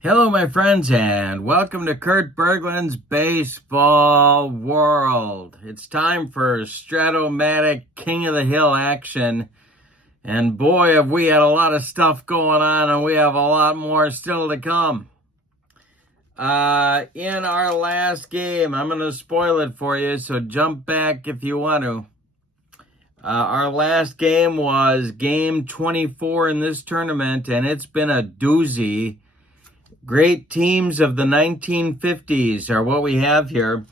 Hello, my friends, and welcome to Kurt Berglund's Baseball World. It's time for Stratomatic King of the Hill action. And boy, have we had a lot of stuff going on, and we have a lot more still to come. In our last game, I'm going to spoil it for you, so jump back if you want to. Our last game was game 24 in this tournament, and it's been a doozy. Great teams of the 1950s are what we have here.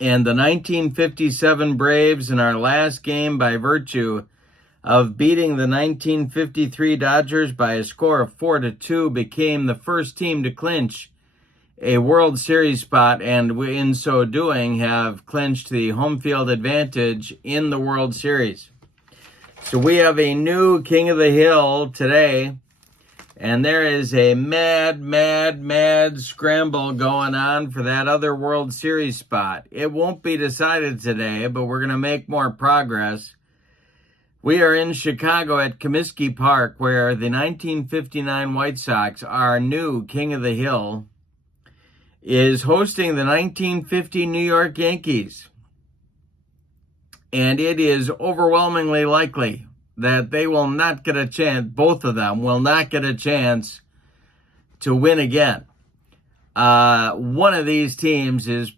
And the 1957 Braves in our last game, by virtue of beating the 1953 Dodgers by a score of 4-2, became the first team to clinch a World Series spot, and in so doing have clinched the home field advantage in the World Series. So we have a new King of the Hill today. And there is a mad scramble going on for that other World Series spot. It won't be decided today, but we're going to make more progress. We are in Chicago at Comiskey Park, where the 1959 White Sox, our new King of the Hill, is hosting the 1950 New York Yankees. And it is overwhelmingly likely that they will not get a chance, both of them will not get a chance to win again. One of these teams is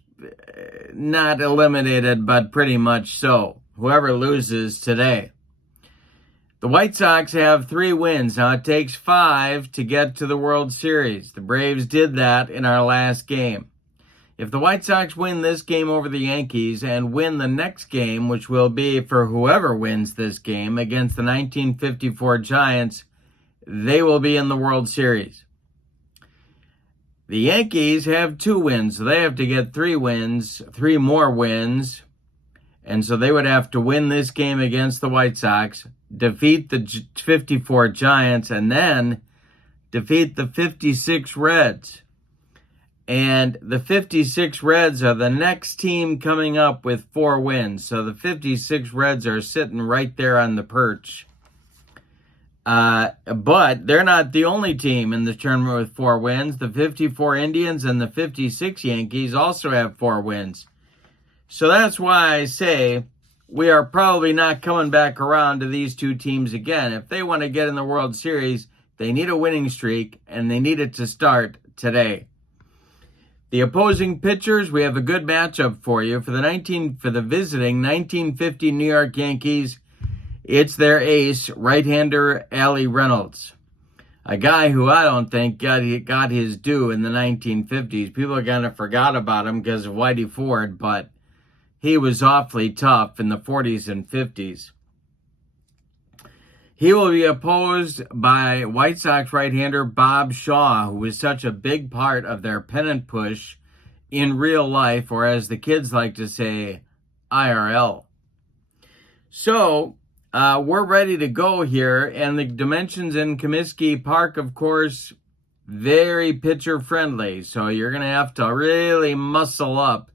not eliminated, but pretty much so. Whoever loses today. The White Sox have 3 wins. Now, it takes 5 to get to the World Series. The Braves did that in our last game. If the White Sox win this game over the Yankees and win the next game, which will be for whoever wins this game against the 1954 Giants, they will be in the World Series. The Yankees have 2 wins, so they have to get 3 more wins. And so they would have to win this game against the White Sox, defeat the 54 Giants, and then defeat the 56 Reds. And the 56 Reds are the next team coming up with 4 wins. So the 56 Reds are sitting right there on the perch. But they're not the only team in the tournament with 4 wins. The 54 Indians and the 56 Yankees also have 4 wins. So that's why I say we are probably not coming back around to these 2 teams again. If they want to get in the World Series, they need a winning streak, and they need it to start today. The opposing pitchers, we have a good matchup for you. For the visiting 1950 New York Yankees, it's their ace, right-hander Allie Reynolds. A guy who I don't think got his due in the 1950s. People kind of forgot about him because of Whitey Ford, but he was awfully tough in the 40s and 50s. He will be opposed by White Sox right-hander Bob Shaw, who was such a big part of their pennant push in real life, or as the kids like to say, IRL. So, we're ready to go here, and the dimensions in Comiskey Park, of course, very pitcher-friendly. So you're going to have to really muscle up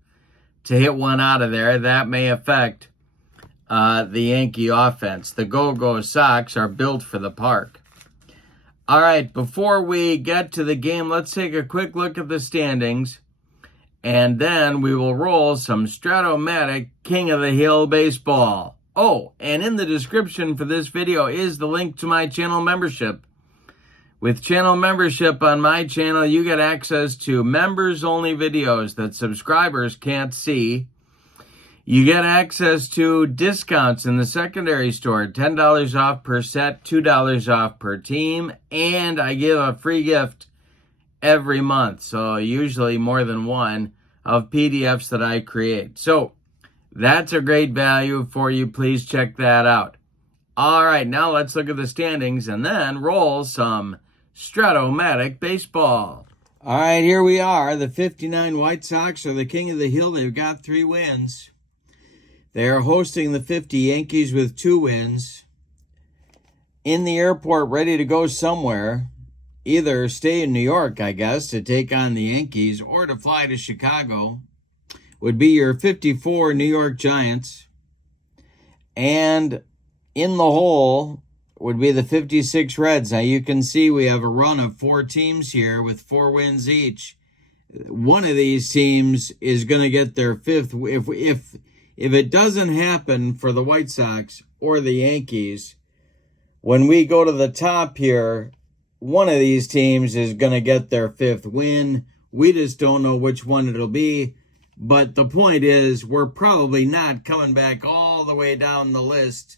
to hit one out of there. That may affect the Yankee offense. The Go-Go Sox are built for the park. All right, before we get to the game, let's take a quick look at the standings, and then we will roll some Stratomatic King of the Hill baseball. Oh, and in the description for this video is the link to my channel membership. With channel membership on my channel, you get access to members-only videos that subscribers can't see. You get access to discounts in the secondary store, $10 off per set, $2 off per team, and I give a free gift every month, so usually more than one, of PDFs that I create. So that's a great value for you. Please check that out. All right, now let's look at the standings and then roll some Stratomatic baseball. All right, here we are. The 59 White Sox are the King of the Hill. They've got 3 wins. They are hosting the 50 Yankees with 2 wins. In the airport, ready to go somewhere. Either stay in New York, I guess, to take on the Yankees, or to fly to Chicago, would be your 54 New York Giants. And in the hole would be the 56 Reds. Now you can see we have a run of 4 teams here with 4 wins each. One of these teams is going to get their 5th. If it doesn't happen for the White Sox or the Yankees, when we go to the top here, one of these teams is going to get their 5th win. We just don't know which one it'll be. But the point is, we're probably not coming back all the way down the list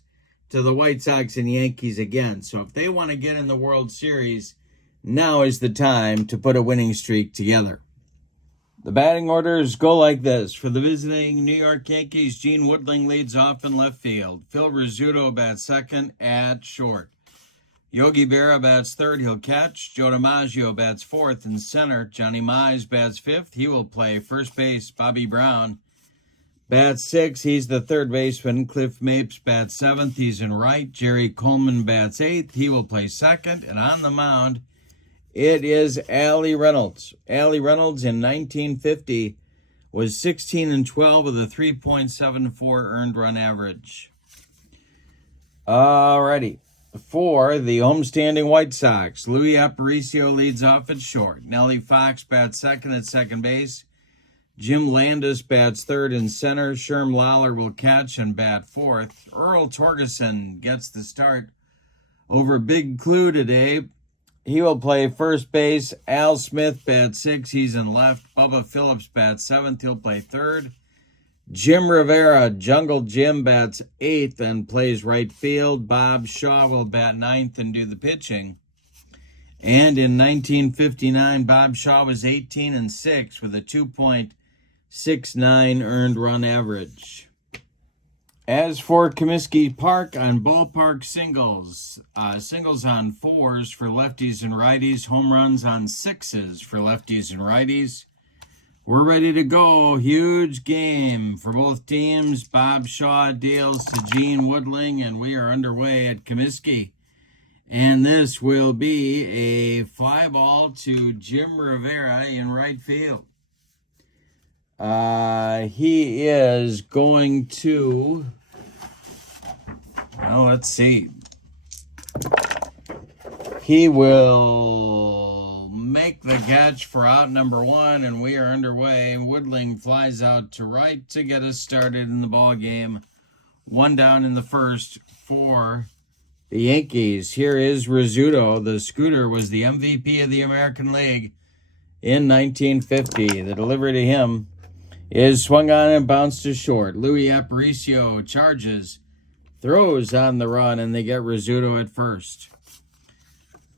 to the White Sox and Yankees again. So if they want to get in the World Series, now is the time to put a winning streak together. The batting orders go like this. For the visiting New York Yankees, Gene Woodling leads off in left field. Phil Rizzuto bats second at short. Yogi Berra bats third, he'll catch. Joe DiMaggio bats fourth in center. Johnny Mize bats fifth, he will play first base. Bobby Brown bats sixth, he's the third baseman. Cliff Mapes bats seventh, he's in right. Jerry Coleman bats eighth, he will play second. And on the mound, it is Allie Reynolds. Allie Reynolds in 1950 was 16-12 with a 3.74 earned run average. Alrighty. For the homestanding White Sox, Louis Aparicio leads off at short. Nellie Fox bats second at second base. Jim Landis bats third in center. Sherm Lawler will catch and bat fourth. Earl Torgerson gets the start over Big Clue today. He will play first base. Al Smith bats sixth, he's in left. Bubba Phillips bats seventh, he'll play third. Jim Rivera, Jungle Jim, bats eighth and plays right field. Bob Shaw will bat ninth and do the pitching. And in 1959, Bob Shaw was 18-6 with a 2.69 earned run average. As for Comiskey Park on ballpark singles, singles on 4s for lefties and righties, home runs on 6s for lefties and righties. We're ready to go. Huge game for both teams. Bob Shaw deals to Gene Woodling, and we are underway at Comiskey. And this will be a fly ball to Jim Rivera in right field. He is going to... Well, let's see. He will make the catch for out number 1, and we are underway. Woodling flies out to right to get us started in the ball game. 1 down in the first for the Yankees. Here is Rizzuto. The Scooter was the MVP of the American League in 1950. The delivery to him is swung on and bounced to short. Louis Aparicio charges, throws on the run, and they get Rizzuto at first.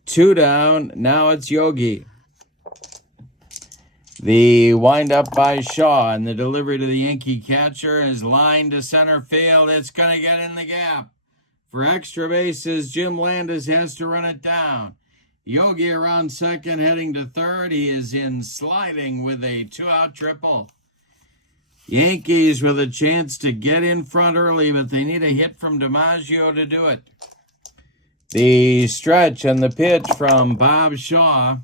2 down. Now it's Yogi. The windup by Shaw, and the delivery to the Yankee catcher is lined to center field. It's going to get in the gap. For extra bases, Jim Landis has to run it down. Yogi around second, heading to third. He is in sliding with a 2-out triple. Yankees with a chance to get in front early, but they need a hit from DiMaggio to do it. The stretch and the pitch from Bob Shaw.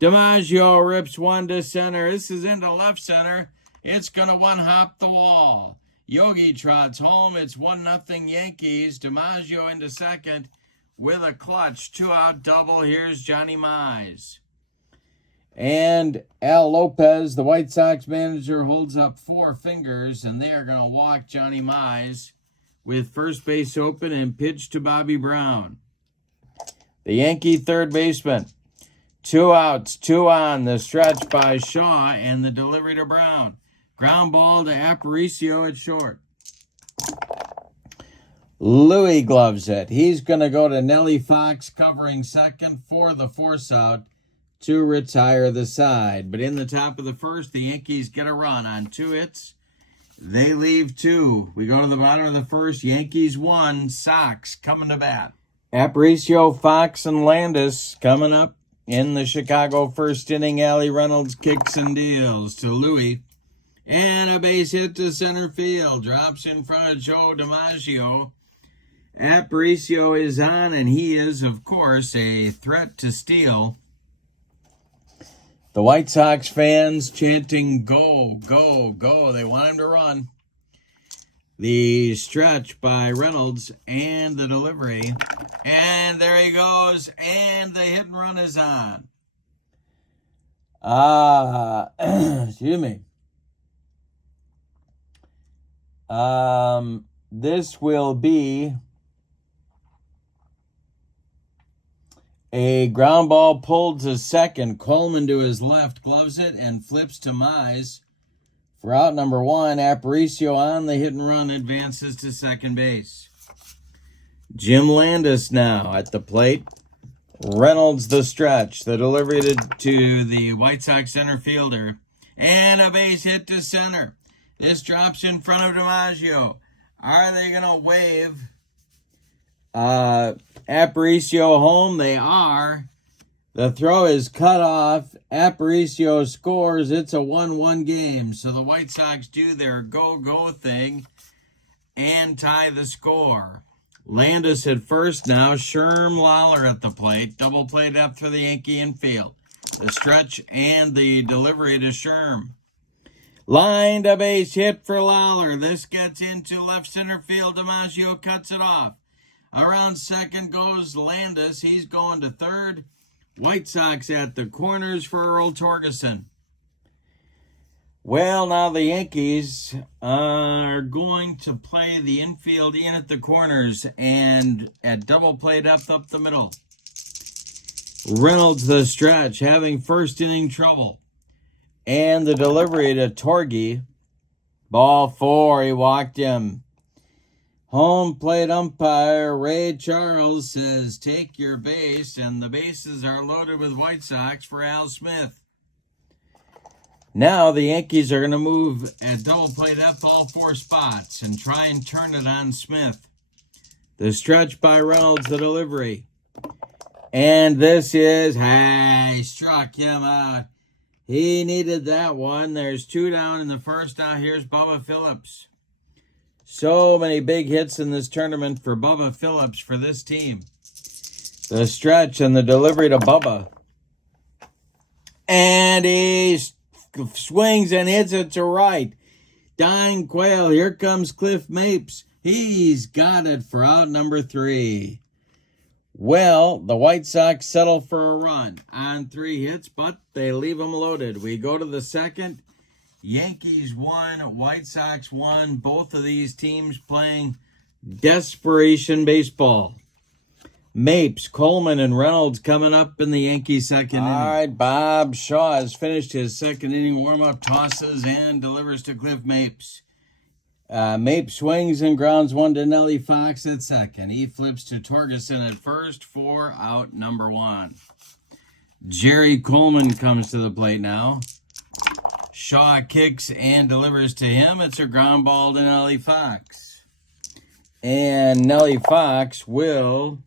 DiMaggio rips one to center. This is into left center. It's going to one-hop the wall. Yogi trots home. It's 1-0 Yankees. DiMaggio into second with a clutch 2-out double. Here's Johnny Mize. And Al Lopez, the White Sox manager, holds up 4 fingers, and they are going to walk Johnny Mize with first base open and pitch to Bobby Brown. The Yankee third baseman. 2 outs, 2 on. The stretch by Shaw and the delivery to Brown. Ground ball to Aparicio at short. Louis gloves it. He's going to go to Nellie Fox covering second for the force out to retire the side. But in the top of the first, the Yankees get a run on 2 hits. They leave 2. We go to the bottom of the first. Yankees 1, Sox coming to bat. Aparicio, Fox, and Landis coming up in the Chicago first inning. Allie Reynolds kicks and deals to Louis. And a base hit to center field. Drops in front of Joe DiMaggio. Aparicio is on, and he is, of course, a threat to steal. The White Sox fans chanting, "Go, go, go." They want him to run. The stretch by Reynolds and the delivery. And there he goes. And the hit and run is on. Excuse me. This will be a ground ball pulled to second. Coleman to his left, gloves it, and flips to Mize. For out number 1, Aparicio on the hit and run advances to second base. Jim Landis now at the plate. Reynolds the stretch. The delivery to the White Sox center fielder. And a base hit to center. This drops in front of DiMaggio. Are they going to wave Aparicio home? They are. The throw is cut off. Aparicio scores. It's a 1-1 game. So the White Sox do their go-go thing and tie the score. Landis at first now. Sherm Lawler at the plate. Double play depth for the Yankee infield. The stretch and the delivery to Sherm. Line to base hit for Lawler. This gets into left center field. DiMaggio cuts it off. Around second goes Landis. He's going to third. White Sox at the corners for Earl Torgeson. Well, now the Yankees are going to play the infield in at the corners and at double play depth up the middle. Reynolds the stretch, having first inning trouble. And the delivery to Torgy. Ball 4, he walked him. Home plate umpire Ray Charles says, take your base, and the bases are loaded with White Sox for Al Smith. Now the Yankees are going to move at double play depth all 4 spots and try and turn it on Smith. The stretch by Reynolds, the delivery. And this is, he struck him out. He needed that one. There's 2 down in the first. Now here's Bubba Phillips. So many big hits in this tournament for Bubba Phillips for this team. The stretch and the delivery to Bubba. And he swings and hits it to right. Dying Quail. Here comes Cliff Mapes. He's got it for out number 3. Well, the White Sox settle for a run on 3 hits, but they leave them loaded. We go to the second. Yankees 1, White Sox 1. Both of these teams playing desperation baseball. Mapes, Coleman, and Reynolds coming up in the Yankees second inning. All right, Bob Shaw has finished his second inning warm-up, tosses and delivers to Cliff Mapes. Mapes swings and grounds one to Nellie Fox at second. He flips to Torgeson at first for out number 1. Jerry Coleman comes to the plate now. Shaw kicks and delivers to him. It's a ground ball to Nellie Fox. And Nellie Fox will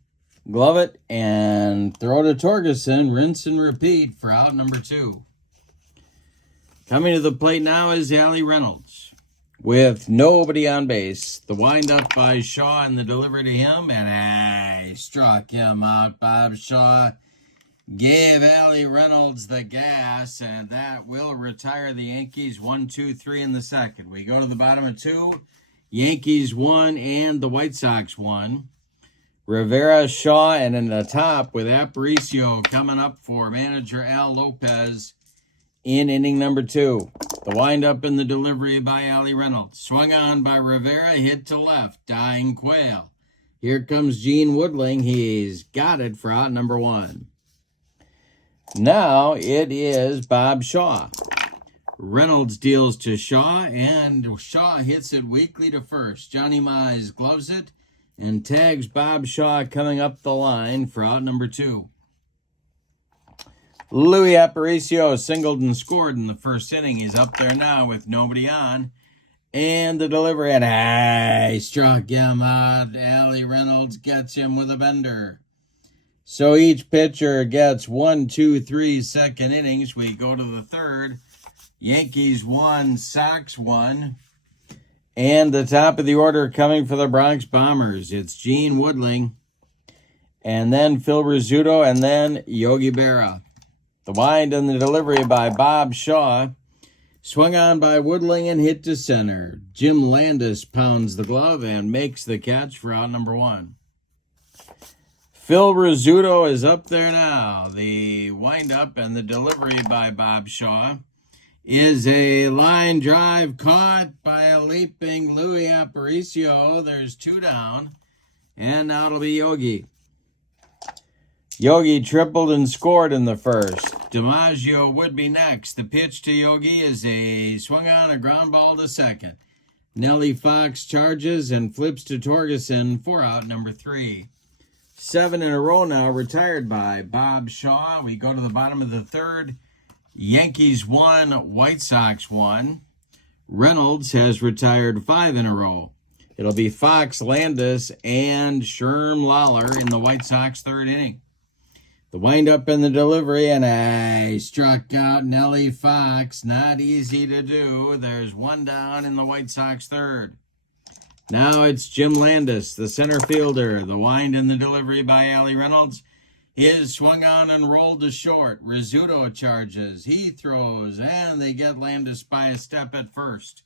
glove it and throw to Torgeson. Rinse and repeat for out number 2. Coming to the plate now is Allie Reynolds. With nobody on base, the windup by Shaw and the delivery to him, and he struck him out. Bob Shaw gave Allie Reynolds the gas, and that will retire the Yankees 1-2-3 in the second. We go to the bottom of 2. Yankees 1 and the White Sox 1. Rivera, Shaw, and in the top with Aparicio coming up for manager Al Lopez in inning number 2. The windup in the delivery by Allie Reynolds. Swung on by Rivera, hit to left. Dying Quail. Here comes Gene Woodling. He's got it for out number 1. Now it is Bob Shaw. Reynolds deals to Shaw, and Shaw hits it weakly to first. Johnny Mize gloves it and tags Bob Shaw coming up the line for out number 2. Louis Aparicio singled and scored in the first inning. He's up there now with nobody on. And the delivery, and he struck him out. Allie Reynolds gets him with a bender. So each pitcher gets 1, 2, 3 second innings. We go to the third. Yankees 1, Sox 1. And the top of the order coming for the Bronx Bombers. It's Gene Woodling. And then Phil Rizzuto, and then Yogi Berra. The wind and the delivery by Bob Shaw. Swung on by Woodling and hit to center. Jim Landis pounds the glove and makes the catch for out number 1. Phil Rizzuto is up there now. The windup and the delivery by Bob Shaw is a line drive caught by a leaping Louis Aparicio. There's 2 down, and now it'll be Yogi. Yogi tripled and scored in the first. DiMaggio would be next. The pitch to Yogi is a swung on a ground ball to second. Nellie Fox charges and flips to Torgerson for out number 3. 7 in a row now retired by Bob Shaw. We go to the bottom of the third. Yankees 1, White Sox 1. Reynolds has retired 5 in a row. It'll be Fox, Landis, and Sherm Lawler in the White Sox third inning. The windup and the delivery, and I struck out Nellie Fox. Not easy to do. There's 1 down in the White Sox third. Now it's Jim Landis, the center fielder. The wind and the delivery by Allie Reynolds is swung on and rolled to short. Rizzuto charges. He throws, and they get Landis by a step at first.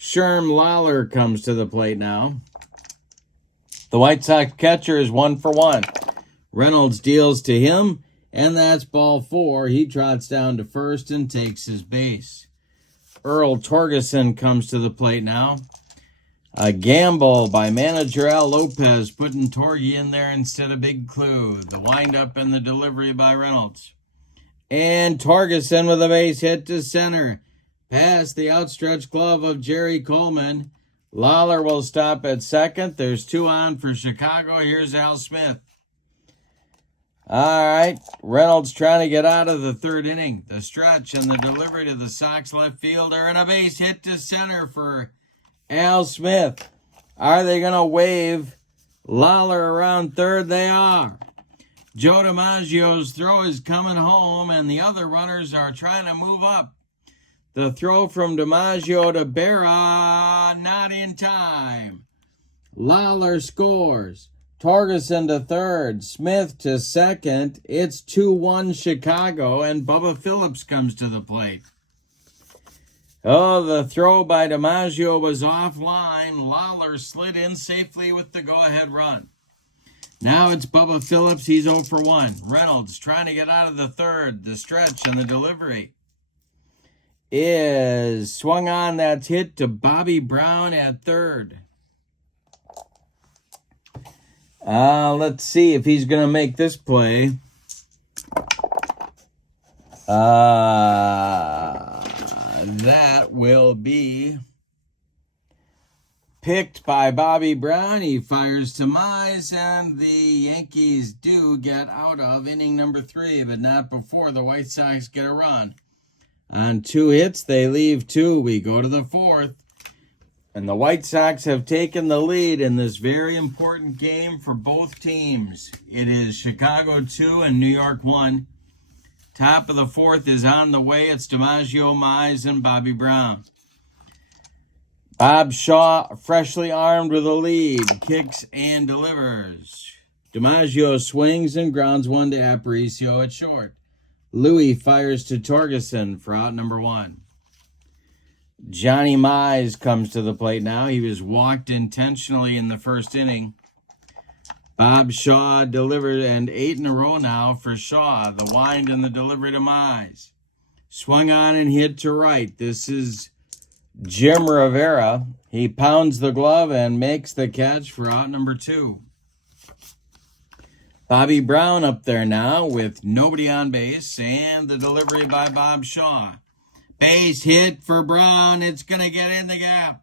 Sherm Lawler comes to the plate now. The White Sox catcher is 1 for 1. Reynolds deals to him, and that's ball 4. He trots down to first and takes his base. Earl Torgerson comes to the plate now. A gamble by manager Al Lopez, putting Torgy in there instead of Big Clue. The windup and the delivery by Reynolds. And Torgerson with a base hit to center. Past the outstretched glove of Jerry Coleman. Lawler will stop at second. There's 2 on for Chicago. Here's Al Smith. All right, Reynolds trying to get out of the third inning. The stretch and the delivery to the Sox left fielder, and a base hit to center for Al Smith. Are they going to wave Lawler around third? They are. Joe DiMaggio's throw is coming home, and the other runners are trying to move up. The throw from DiMaggio to Berra, not in time. Lawler scores. Torgerson to third, Smith to second. It's 2-1 Chicago, and Bubba Phillips comes to the plate. Oh, the throw by DiMaggio was offline. Lawler slid in safely with the go-ahead run. Now it's Bubba Phillips. He's 0 for 1. Reynolds trying to get out of the third. The stretch and the delivery is swung on. That's hit to Bobby Brown at third. Let's see if he's going to make this play. That will be picked by Bobby Brown. He fires to Mize, and the Yankees do get out of inning number 3, but not before the White Sox get a run. On 2 hits, they leave 2. We go to the 4th. And the White Sox have taken the lead in this very important game for both teams. It is Chicago 2 and New York 1. Top of the 4th is on the way. It's DiMaggio, Mize, and Bobby Brown. Bob Shaw, freshly armed with a lead, kicks and delivers. DiMaggio swings and grounds 1 to Aparicio at short. Louis fires to Torgerson for out number 1. Johnny Mize comes to the plate now. He was walked intentionally in the first inning. Bob Shaw delivered, and 8 in a row now for Shaw. The wind and the delivery to Mize. Swung on and hit to right. This is Jim Rivera. He pounds the glove and makes the catch for out number 2. Bobby Brown up there now with nobody on base, and the delivery by Bob Shaw. Base hit for Brown. It's going to get in the gap.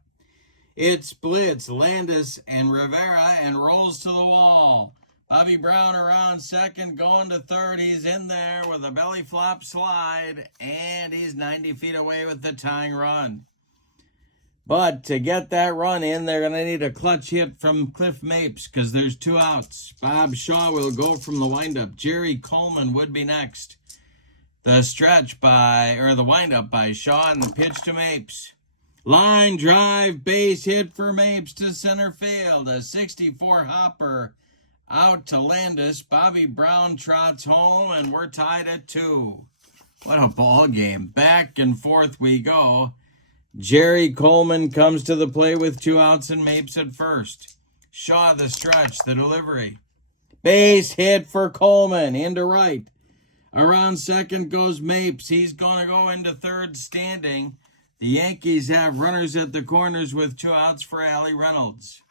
It splits Landis and Rivera and rolls to the wall. Bobby Brown around second, going to third. He's in there with a belly flop slide, and he's 90 feet away with the tying run. But to get that run in, they're going to need a clutch hit from Cliff Mapes because there's 2 outs. Bob Shaw will go from the windup. Jerry Coleman would be next. The the windup by Shaw and the pitch to Mapes. Line drive, base hit for Mapes to center field. A 64 hopper out to Landis. Bobby Brown trots home, and we're tied at 2. What a ball game. Back and forth we go. Jerry Coleman comes to the plate with 2 outs and Mapes at first. Shaw the stretch, the delivery. Base hit for Coleman, into right. Around second goes Mapes. He's going to go into third standing. The Yankees have runners at the corners with 2 outs for Allie Reynolds.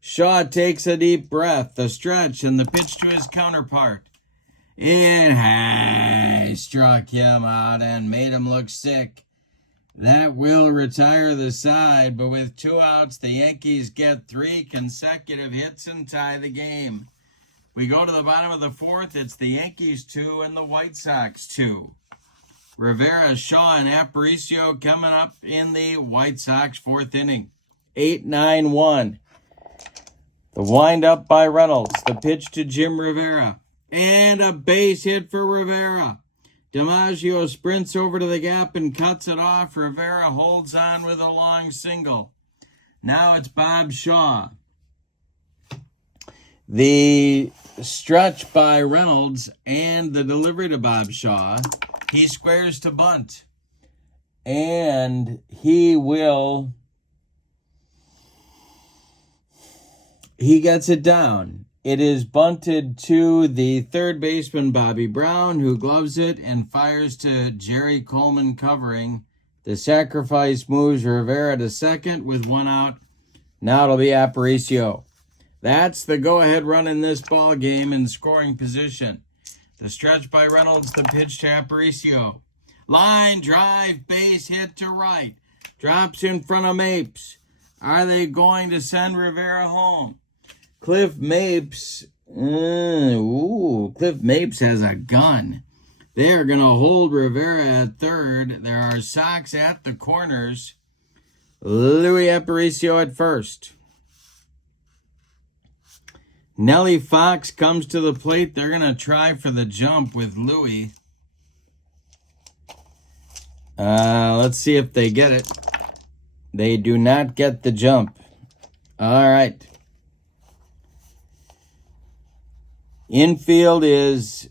Shaw takes a deep breath, the stretch, and the pitch to his counterpart. It struck him out and made him look sick. That will retire the side, but with 2 outs, the Yankees get 3 consecutive hits and tie the game. We go to the bottom of the 4th. It's the Yankees 2 and the White Sox 2. Rivera, Shaw, and Aparicio coming up in the White Sox 4th inning. 8-9-1. The windup by Reynolds. The pitch to Jim Rivera. And a base hit for Rivera. DiMaggio sprints over to the gap and cuts it off. Rivera holds on with a long single. Now it's Bob Shaw. The stretch by Reynolds and the delivery to Bob Shaw. He squares to bunt. And he gets it down. It is bunted to the third baseman, Bobby Brown, who gloves it and fires to Jerry Coleman covering. The sacrifice moves Rivera to second with 1 out. Now it'll be Aparicio. That's the go-ahead run in this ball game in scoring position. The stretch by Reynolds, the pitch to Aparicio. Line drive, base hit to right. Drops in front of Mapes. Are they going to send Rivera home? Cliff Mapes has a gun. They're going to hold Rivera at third. There are Sox at the corners. Louis Aparicio at first. Nellie Fox comes to the plate. They're going to try for the jump with Louis. Let's see if they get it. They do not get the jump. All right. Infield is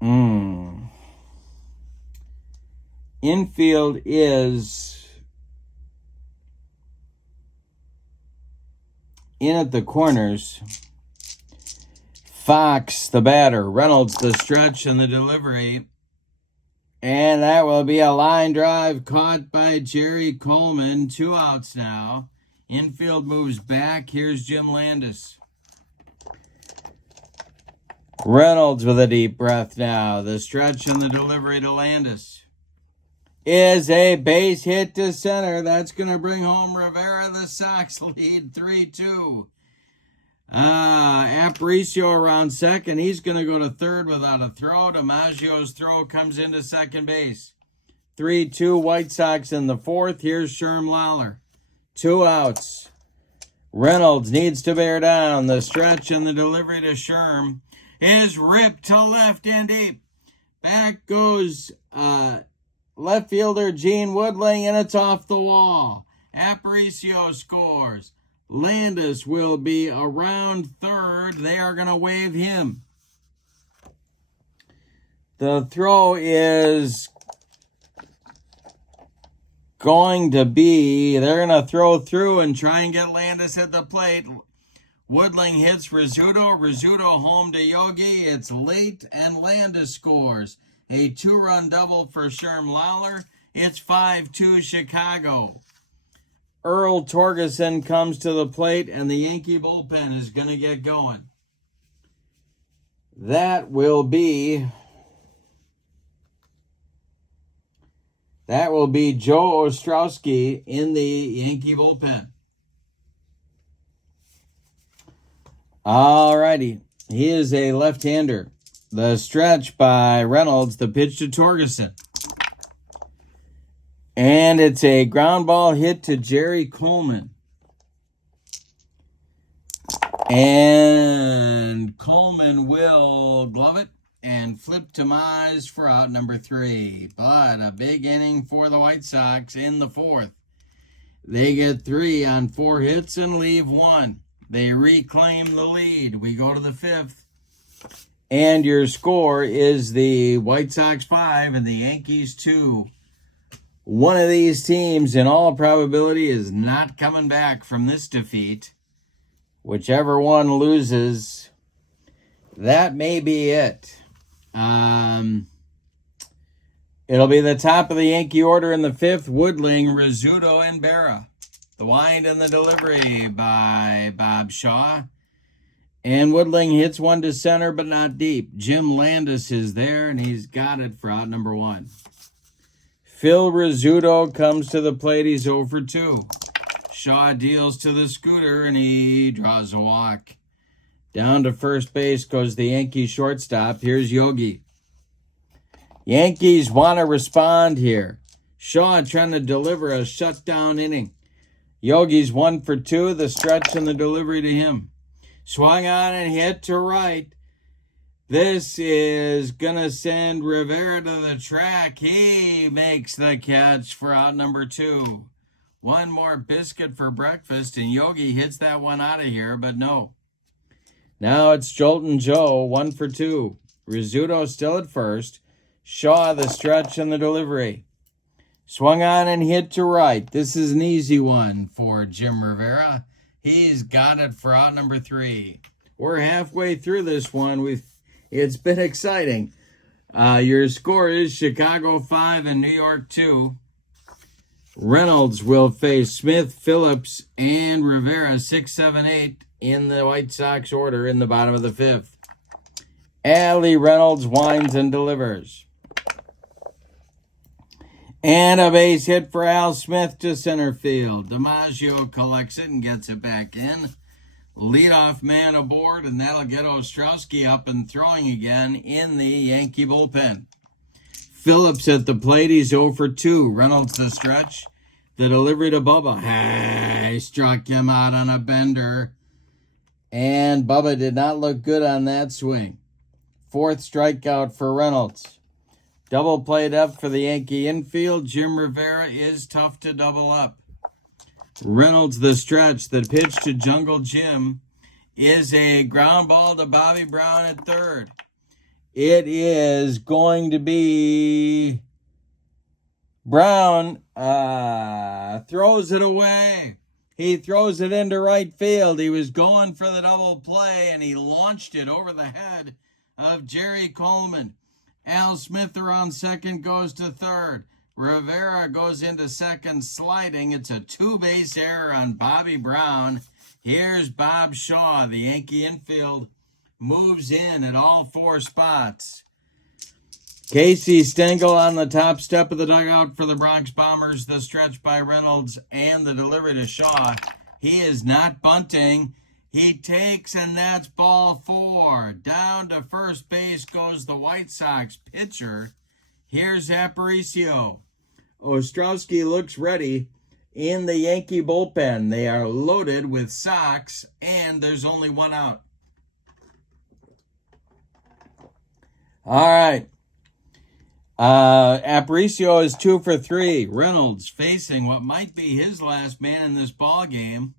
in at the corners. Fox, the batter. Reynolds, the stretch and the delivery. And that will be a line drive caught by Jerry Coleman. 2 outs now. Infield moves back. Here's Jim Landis. Reynolds with a deep breath now. The stretch and the delivery to Landis is a base hit to center. That's going to bring home Rivera. The Sox lead 3-2. Aparicio around second. He's going to go to third without a throw. DiMaggio's throw comes into second base. 3-2 White Sox in the 4th. Here's Sherm Lawler. 2 outs. Reynolds needs to bear down. The stretch and the delivery to Sherm is ripped to left and deep. Back goes left fielder Gene Woodling, and it's off the wall. Aparicio scores. Landis will be around third. They are going to wave him. The throw is going to be, they're going to throw through and try and get Landis at the plate. Woodling hits Rizzuto. Rizzuto home to Yogi. It's late and Landis scores. A 2-run double for Sherm Lawler. It's 5-2 Chicago. Earl Torgeson comes to the plate, and the Yankee bullpen is going to get going. That will be Joe Ostrowski in the Yankee bullpen. All righty. He is a left-hander. The stretch by Reynolds, the pitch to Torgeson. And it's a ground ball hit to Jerry Coleman. And Coleman will glove it and flip to Mize for out number 3. But a big inning for the White Sox in the 4th. They get 3 on 4 hits and leave 1. They reclaim the lead. We go to the 5th. And your score is the White Sox 5 and the Yankees 2. One of these teams, in all probability, is not coming back from this defeat. Whichever one loses, that may be it. It'll be the top of the Yankee order in the 5th, Woodling, Rizzuto, and Berra. The wind and the delivery by Bob Shaw. And Woodling hits one to center, but not deep. Jim Landis is there, and he's got it for out number 1. Phil Rizzuto comes to the plate. He's 0 for 2. Shaw deals to the scooter, and he draws a walk. Down to first base goes the Yankee shortstop. Here's Yogi. Yankees want to respond here. Shaw trying to deliver a shutdown inning. Yogi's 1 for 2. The stretch and the delivery to him. Swung on and hit to right. This is going to send Rivera to the track. He makes the catch for out number 2. One more biscuit for breakfast, and Yogi hits that one out of here, but no. Now it's Jolton Joe, 1 for 2. Rizzuto still at first. Shaw, the stretch and the delivery. Swung on and hit to right. This is an easy one for Jim Rivera. He's got it for out number 3. We're halfway through this one. It's been exciting. Your score is Chicago 5 and New York 2. Reynolds will face Smith, Phillips, and Rivera 6, 7, 8 in the White Sox order in the bottom of the 5th. Allie Reynolds winds and delivers. And a base hit for Al Smith to center field. DiMaggio collects it and gets it back in. Leadoff man aboard, and that'll get Ostrowski up and throwing again in the Yankee bullpen. Phillips at the plate. He's 0 for 2. Reynolds the stretch. The delivery to Bubba. He struck him out on a bender. And Bubba did not look good on that swing. 4th strikeout for Reynolds. Double played up for the Yankee infield. Jim Rivera is tough to double up. Reynolds the stretch. The pitch to Jungle Jim is a ground ball to Bobby Brown at 3rd. It is going to be Brown throws it away. He throws it into right field. He was going for the double play, and he launched it over the head of Jerry Coleman. Al Smith around second goes to 3rd. Rivera goes into second sliding. It's a 2-base error on Bobby Brown. Here's Bob Shaw. The Yankee infield moves in at all 4 spots. Casey Stengel on the top step of the dugout for the Bronx Bombers. The stretch by Reynolds and the delivery to Shaw. He is not bunting. He takes, and that's ball 4. Down to first base goes the White Sox pitcher. Here's Aparicio. Ostrowski looks ready in the Yankee bullpen. They are loaded with Sox, and there's only 1 out. All right. Aparicio is 2 for 3. Reynolds facing what might be his last man in this ball game.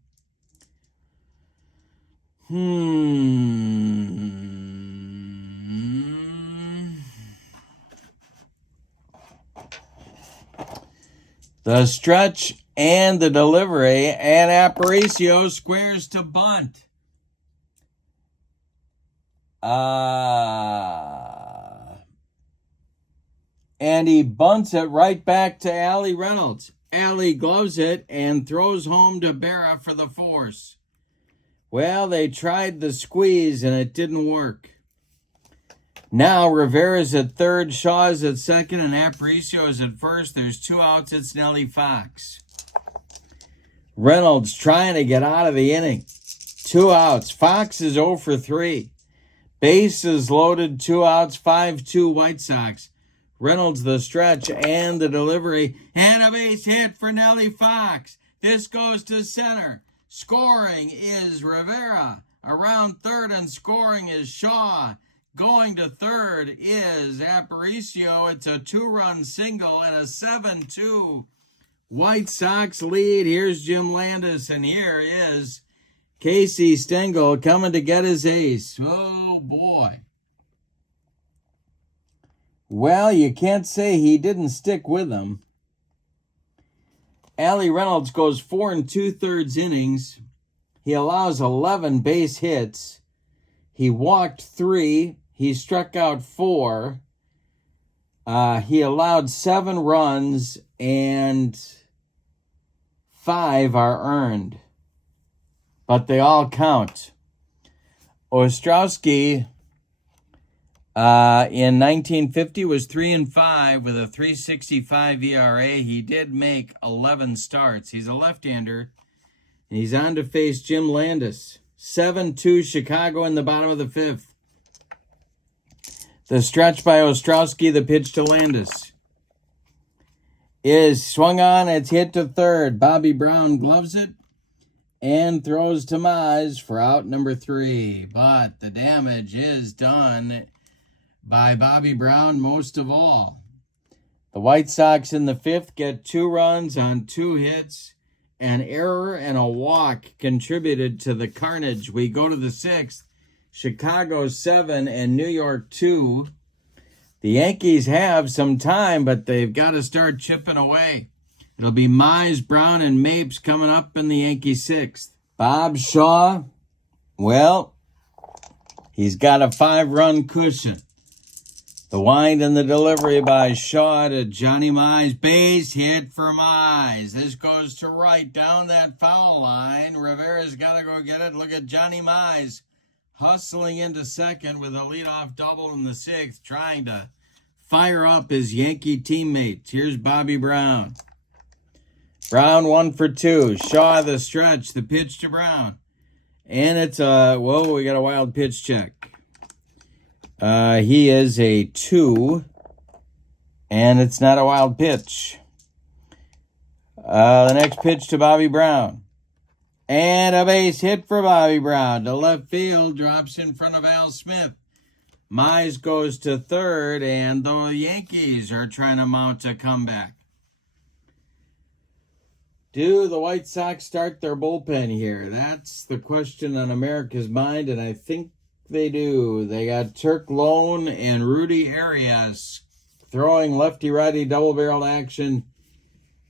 The stretch and the delivery, and Aparicio squares to bunt. And he bunts it right back to Allie Reynolds. Allie gloves it and throws home to Berra for the force. Well, they tried the squeeze and it didn't work. Now Rivera's at 3rd, Shaw's at 2nd, and Aparicio is at 1st. There's 2 outs. It's Nellie Fox. Reynolds trying to get out of the inning. 2 outs. Fox is 0 for 3. Bases loaded, 2 outs, 5-2 White Sox. Reynolds the stretch and the delivery, and a base hit for Nellie Fox. This goes to center. Scoring is Rivera. Around 3rd and scoring is Shaw. Going to 3rd is Aparicio. It's a 2-run single and a 7-2 White Sox lead. Here's Jim Landis, and here is Casey Stengel coming to get his ace. Oh, boy. Well, you can't say he didn't stick with them. Allie Reynolds goes 4 2/3 innings. He allows 11 base hits. He walked 3. He struck out 4. He allowed 7 runs, and 5 are earned. But they all count. Ostrowski in 1950 was 3-5 with a 3.65 ERA. He did make 11 starts. He's a left-hander. And he's on to face Jim Landis. 7-2 Chicago in the bottom of the 5th. The stretch by Ostrowski, the pitch to Landis, is swung on. It's hit to third. Bobby Brown gloves it and throws to Mize for out number 3. But the damage is done by Bobby Brown most of all. The White Sox in the 5th get 2 runs on 2 hits. An error and a walk contributed to the carnage. We go to the 6th. Chicago 7 and New York 2. The Yankees have some time, but they've got to start chipping away. It'll be Mize, Brown, and Mapes coming up in the Yankee 6th. Bob Shaw, well, he's got a 5-run cushion. The wind and the delivery by Shaw to Johnny Mize. Base hit for Mize. This goes to right down that foul line. Rivera's got to go get it. Look at Johnny Mize hustling into second with a leadoff double in the 6th, trying to fire up his Yankee teammates. Here's Bobby Brown. Brown 1 for 2. Shaw the stretch. The pitch to Brown. And it's we got a wild pitch check. He is a 2, and it's not a wild pitch. The next pitch to Bobby Brown. And a base hit for Bobby Brown. To left field, drops in front of Al Smith. Mize goes to third, and the Yankees are trying to mount a comeback. Do the White Sox start their bullpen here? That's the question on America's mind, and I think they do. They got Turk Lone and Rudy Arias throwing lefty-righty double-barreled action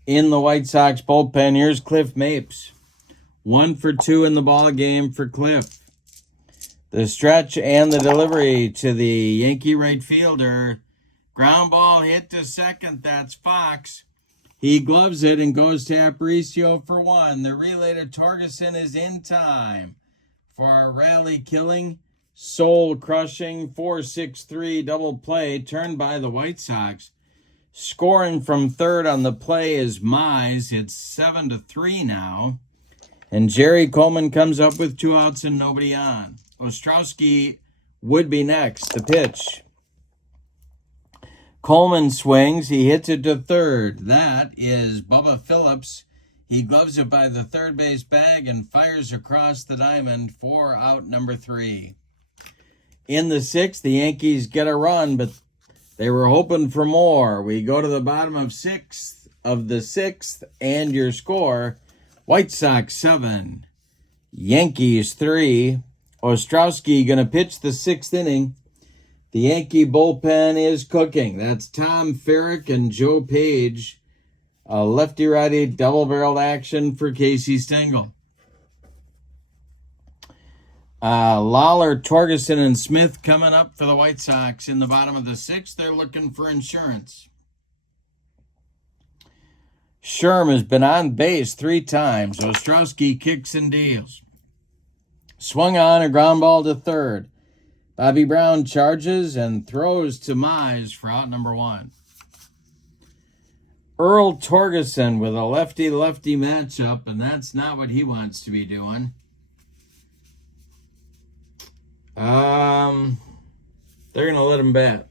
in the White Sox bullpen. Here's Cliff Mapes. 1 for 2 in the ball game for Cliff. The stretch and the delivery to the Yankee right fielder. Ground ball hit to second. That's Fox. He gloves it and goes to Aparicio for 1. The relay to Torgerson is in time for a rally-killing, soul-crushing 4-6-3 double play turned by the White Sox. Scoring from third on the play is Mize. It's 7-3 now. And Jerry Coleman comes up with 2 outs and nobody on. Ostrowski would be next. The pitch. Coleman swings. He hits it to third. That is Bubba Phillips. He gloves it by the third base bag and fires across the diamond for out number 3. In the 6th, the Yankees get a run, but they were hoping for more. We go to the bottom of the 6th, and your score, White Sox 7, Yankees 3. Ostrowski going to pitch the 6th inning. The Yankee bullpen is cooking. That's Tom Ferrick and Joe Page. A lefty-righty double-barreled action for Casey Stengel. Lawler, Torgerson, and Smith coming up for the White Sox in the bottom of the 6th. They're looking for insurance. Sherm has been on base 3 times. Ostrowski kicks and deals. Swung on, a ground ball to third. Bobby Brown charges and throws to Mize for out number 1. Earl Torgerson with a lefty-lefty matchup, and that's not what he wants to be doing. They're going to let him bat.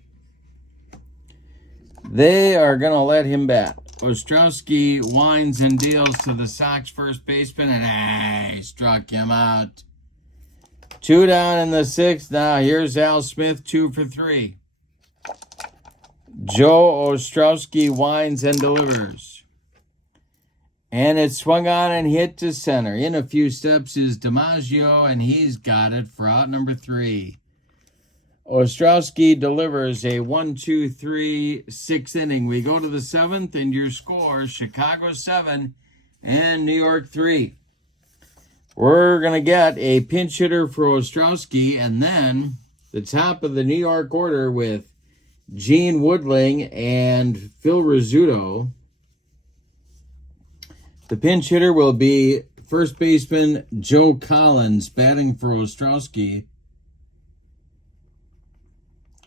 They are going to let him bat. Ostrowski winds and deals to the Sox first baseman, and he struck him out. 2 down in the 6th. Now here's Al Smith, 2 for 3. Joe Ostrowski winds and delivers. And it's swung on and hit to center. In a few steps is DiMaggio, and he's got it for out number 3. Ostrowski delivers a 1-2-3 6 inning. We go to the 7th, and your score, Chicago 7 and New York 3. We're going to get a pinch hitter for Ostrowski, and then the top of the New York order with Gene Woodling and Phil Rizzuto. The pinch hitter will be first baseman Joe Collins, batting for Ostrowski.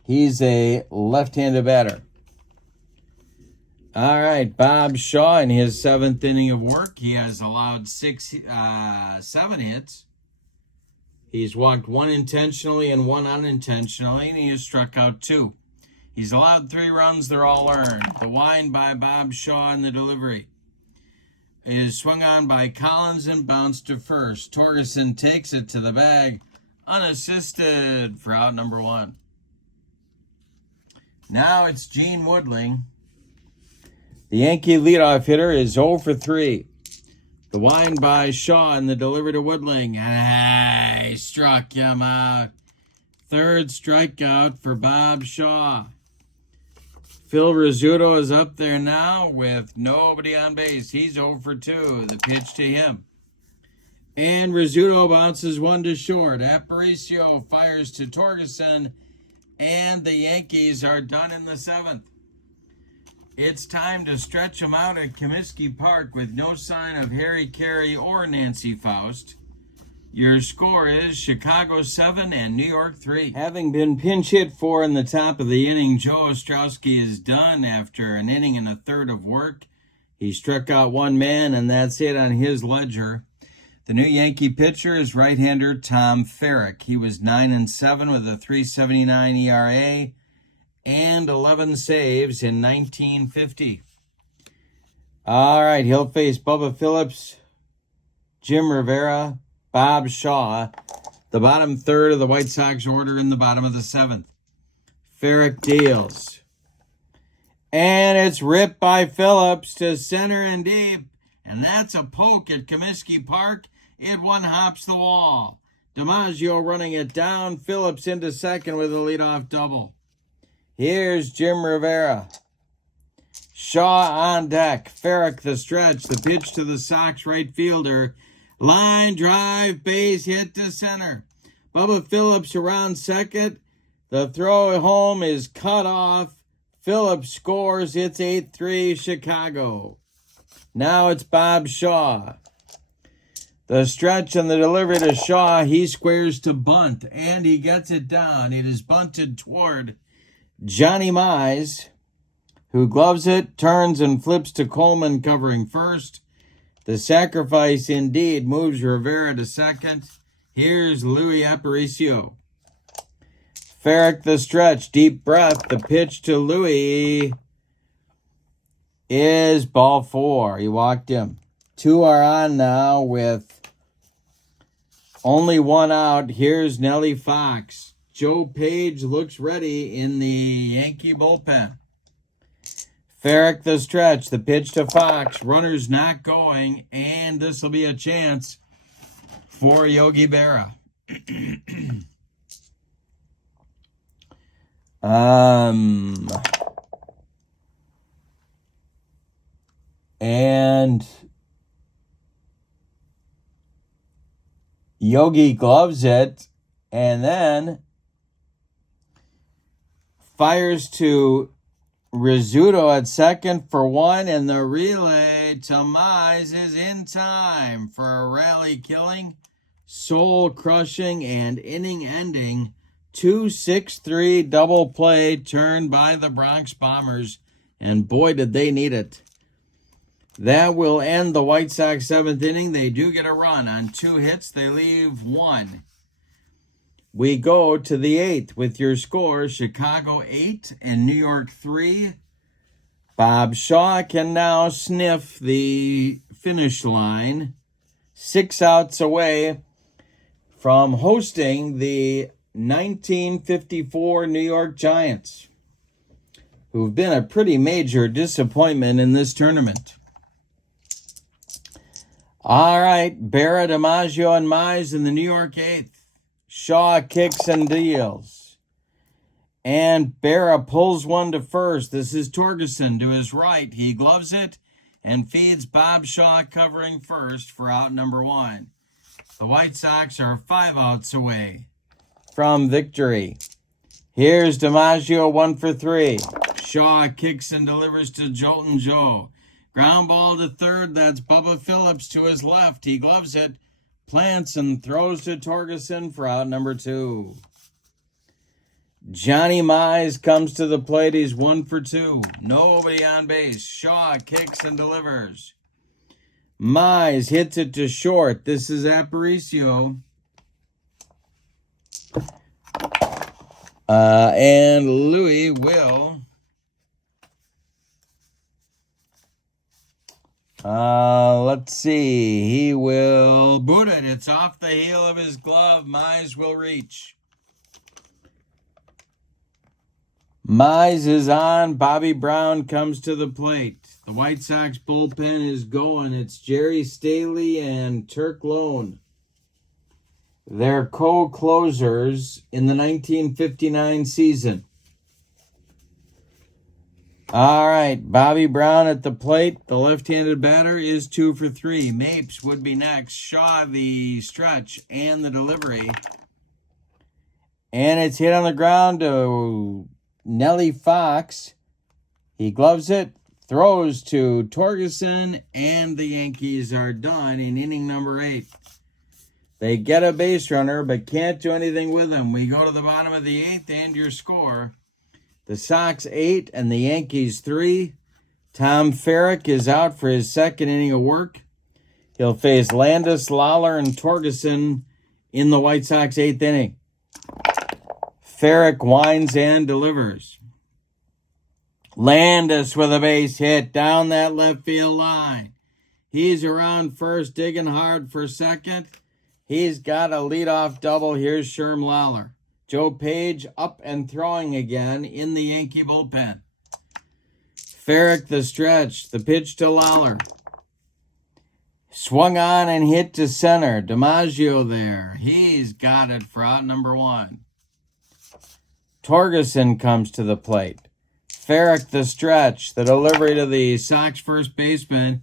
He's a left-handed batter. All right, Bob Shaw in his 7th inning of work. He has allowed 7 hits. He's walked 1 intentionally and 1 unintentionally, and he has struck out 2. He's allowed 3 runs. They're all earned. The wind by Bob Shaw in the delivery is swung on by Collins and bounced to first. Torgerson takes it to the bag, unassisted for out number 1. Now it's Gene Woodling. The Yankee leadoff hitter is 0 for 3. The wind by Shaw and the delivery to Woodling. He struck him out. 3rd strikeout for Bob Shaw. Phil Rizzuto is up there now with nobody on base. He's 0 for 2. The pitch to him. And Rizzuto bounces 1 to short. Aparicio fires to Torgerson. And the Yankees are done in the 7th. It's time to stretch them out at Comiskey Park with no sign of Harry Carey or Nancy Faust. Your score is Chicago 7 and New York 3. Having been pinch hit for in the top of the inning, Joe Ostrowski is done after an inning and a third of work. He struck out 1 man, and that's it on his ledger. The new Yankee pitcher is right-hander Tom Ferrick. He was 9-7 with a 3.79 ERA. And 11 saves in 1950. All right, he'll face Bubba Phillips, Jim Rivera, Bob Shaw, the bottom third of the White Sox order in the bottom of the 7th. Ferrick deals. And it's ripped by Phillips to center and deep. And that's a poke at Comiskey Park. It one-hops the wall. DiMaggio running it down. Phillips into second with a leadoff double. Here's Jim Rivera. Shaw on deck. Ferrick the stretch. The pitch to the Sox right fielder. Line drive, base hit to center. Bubba Phillips around second. The throw home is cut off. Phillips scores. It's 8-3 Chicago. Now it's Bob Shaw. The stretch and the delivery to Shaw. He squares to bunt, and he gets it down. It is bunted toward Johnny Mize, who gloves it, turns and flips to Coleman covering first. The sacrifice indeed moves Rivera to second. Here's Louis Aparicio. Ferrick the stretch, deep breath. The pitch to Louis is ball 4. He walked him. 2 are on now with only 1 out. Here's Nellie Fox. Joe Page looks ready in the Yankee bullpen. Ferrick the stretch. The pitch to Fox. Runners not going. And this will be a chance for Yogi Berra. And Yogi gloves it. And then fires to Rizzuto at second for 1, and the relay to Mize is in time for a rally-killing, soul-crushing, and inning-ending 2-6-3 double play turned by the Bronx Bombers, and boy, did they need it. That will end the White Sox 7th inning. They do get a run on 2 hits. They leave 1. We go to the 8th with your score, Chicago 8 and New York 3. Bob Shaw can now sniff the finish line, 6 outs away from hosting the 1954 New York Giants, who've been a pretty major disappointment in this tournament. All right, Berra, DiMaggio, and Mize in the New York 8th. Shaw kicks and deals. And Berra pulls one to first. This is Torgerson to his right. He gloves it and feeds Bob Shaw covering first for out number 1. The White Sox are 5 outs away from victory. Here's DiMaggio 1 for 3. Shaw kicks and delivers to Jolton Joe. Ground ball to third. That's Bubba Phillips to his left. He gloves it, plants, and throws to Torgerson for out number 2. Johnny Mize comes to the plate. He's 1 for 2. Nobody on base. Shaw kicks and delivers. Mize hits it to short. This is Aparicio. And Louis will... let's see. He will boot it. It's off the heel of his glove. Mize will reach. Mize is on. Bobby Brown comes to the plate. The White Sox bullpen is going. It's Jerry Staley and Turk Lone. They're co-closers in the 1959 season. All right, Bobby Brown at the plate. The left-handed batter is 2 for 3. Mapes would be next. Shaw the stretch and the delivery. And it's hit on the ground to Nellie Fox. He gloves it, throws to Torgerson, and the Yankees are done in inning number 8. They get a base runner, but can't do anything with him. We go to the bottom of the 8th, and your score. The Sox 8 and the Yankees 3. Tom Ferrick is out for his second inning of work. He'll face Landis, Lawler, and Torgerson in the White Sox 8th inning. Ferrick winds and delivers. Landis with a base hit down that left field line. He's around first, digging hard for second. He's got a leadoff double. Here's Sherm Lawler. Joe Page up and throwing again in the Yankee bullpen. Ferrick the stretch. The pitch to Lawler. Swung on and hit to center. DiMaggio there. He's got it for out number 1. Torgerson comes to the plate. Ferrick the stretch. The delivery to the Sox first baseman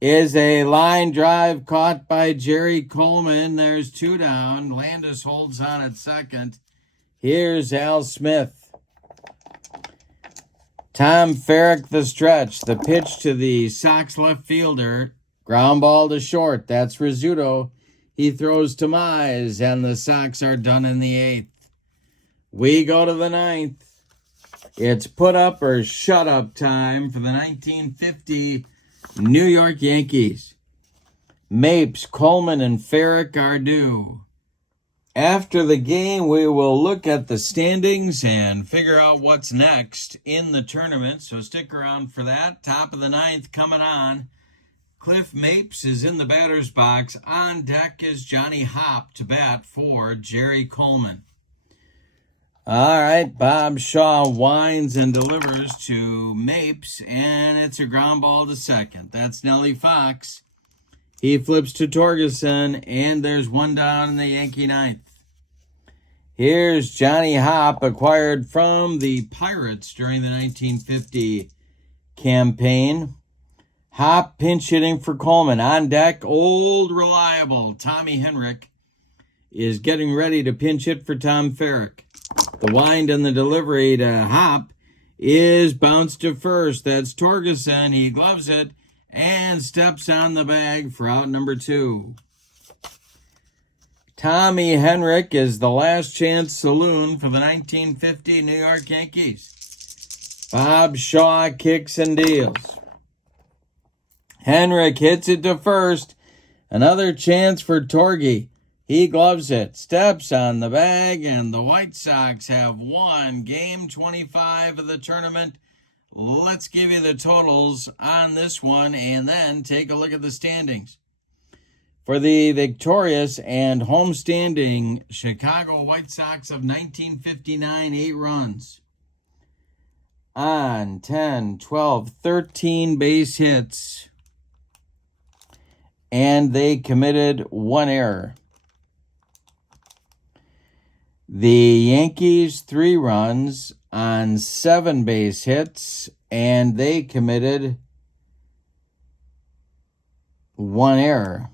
is a line drive caught by Jerry Coleman. There's 2 down. Landis holds on at second. Here's Al Smith. Tom Ferrick the stretch. The pitch to the Sox left fielder. Ground ball to short. That's Rizzuto. He throws to Mize, and the Sox are done in the 8th. We go to the 9th. It's put up or shut up time for the 1950 New York Yankees. Mapes, Coleman, and Ferrick are due. After the game, we will look at the standings and figure out what's next in the tournament, so stick around for that. Top of the 9th coming on. Cliff Mapes is in the batter's box. On deck is Johnny Hopp to bat for Jerry Coleman. All right, Bob Shaw winds and delivers to Mapes, and it's a ground ball to second. That's Nellie Fox. He flips to Torgerson, and there's 1 down in the Yankee 9th. Here's Johnny Hopp, acquired from the Pirates during the 1950 campaign. Hopp pinch hitting for Coleman. On deck, old reliable Tommy Henrik is getting ready to pinch hit for Tom Ferrick. The wind and the delivery to Hopp is bounced to first. That's Torgerson. He gloves it and steps on the bag for out number 2. Tommy Henrik is the last chance saloon for the 1950 New York Yankees. Bob Shaw kicks and deals. Henrik hits it to first. Another chance for Torgy. He gloves it, steps on the bag, and the White Sox have won Game 25 of the tournament. Let's give you the totals on this one and then take a look at the standings. For the victorious and homestanding Chicago White Sox of 1959, 8 runs on 10, 12, 13 base hits, and they committed 1 error. The Yankees 3 runs on 7 base hits, and they committed 1 error.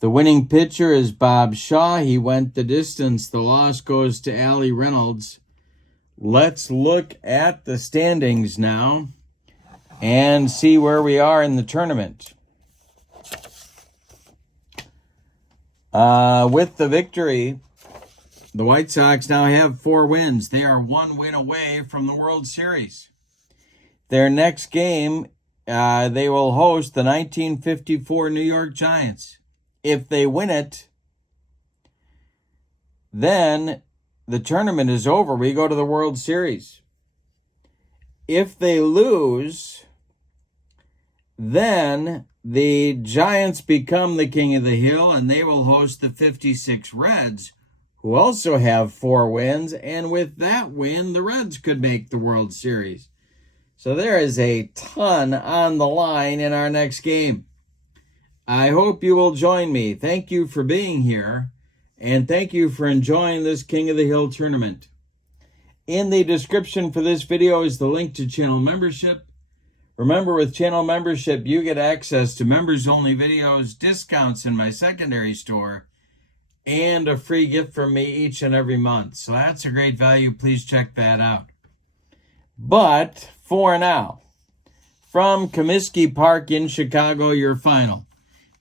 The winning pitcher is Bob Shaw. He went the distance. The loss goes to Allie Reynolds. Let's look at the standings now and see where we are in the tournament. With the victory, the White Sox now have 4 wins. They are 1 win away from the World Series. Their next game, they will host the 1954 New York Giants. If they win it, then the tournament is over. We go to the World Series. If they lose, then the Giants become the king of the hill, and they will host the 56 Reds, who also have 4 wins. And with that win, the Reds could make the World Series. So there is a ton on the line in our next game. I hope you will join me. Thank you for being here, and thank you for enjoying this King of the Hill tournament. In the description for this video is the link to channel membership. Remember, with channel membership, you get access to members-only videos, discounts in my secondary store, and a free gift from me each and every month. So that's a great value. Please check that out. But for now, from Comiskey Park in Chicago, your final.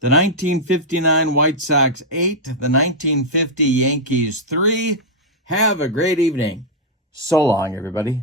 The 1959 White Sox 8, the 1950 Yankees 3. Have a great evening. So long, everybody.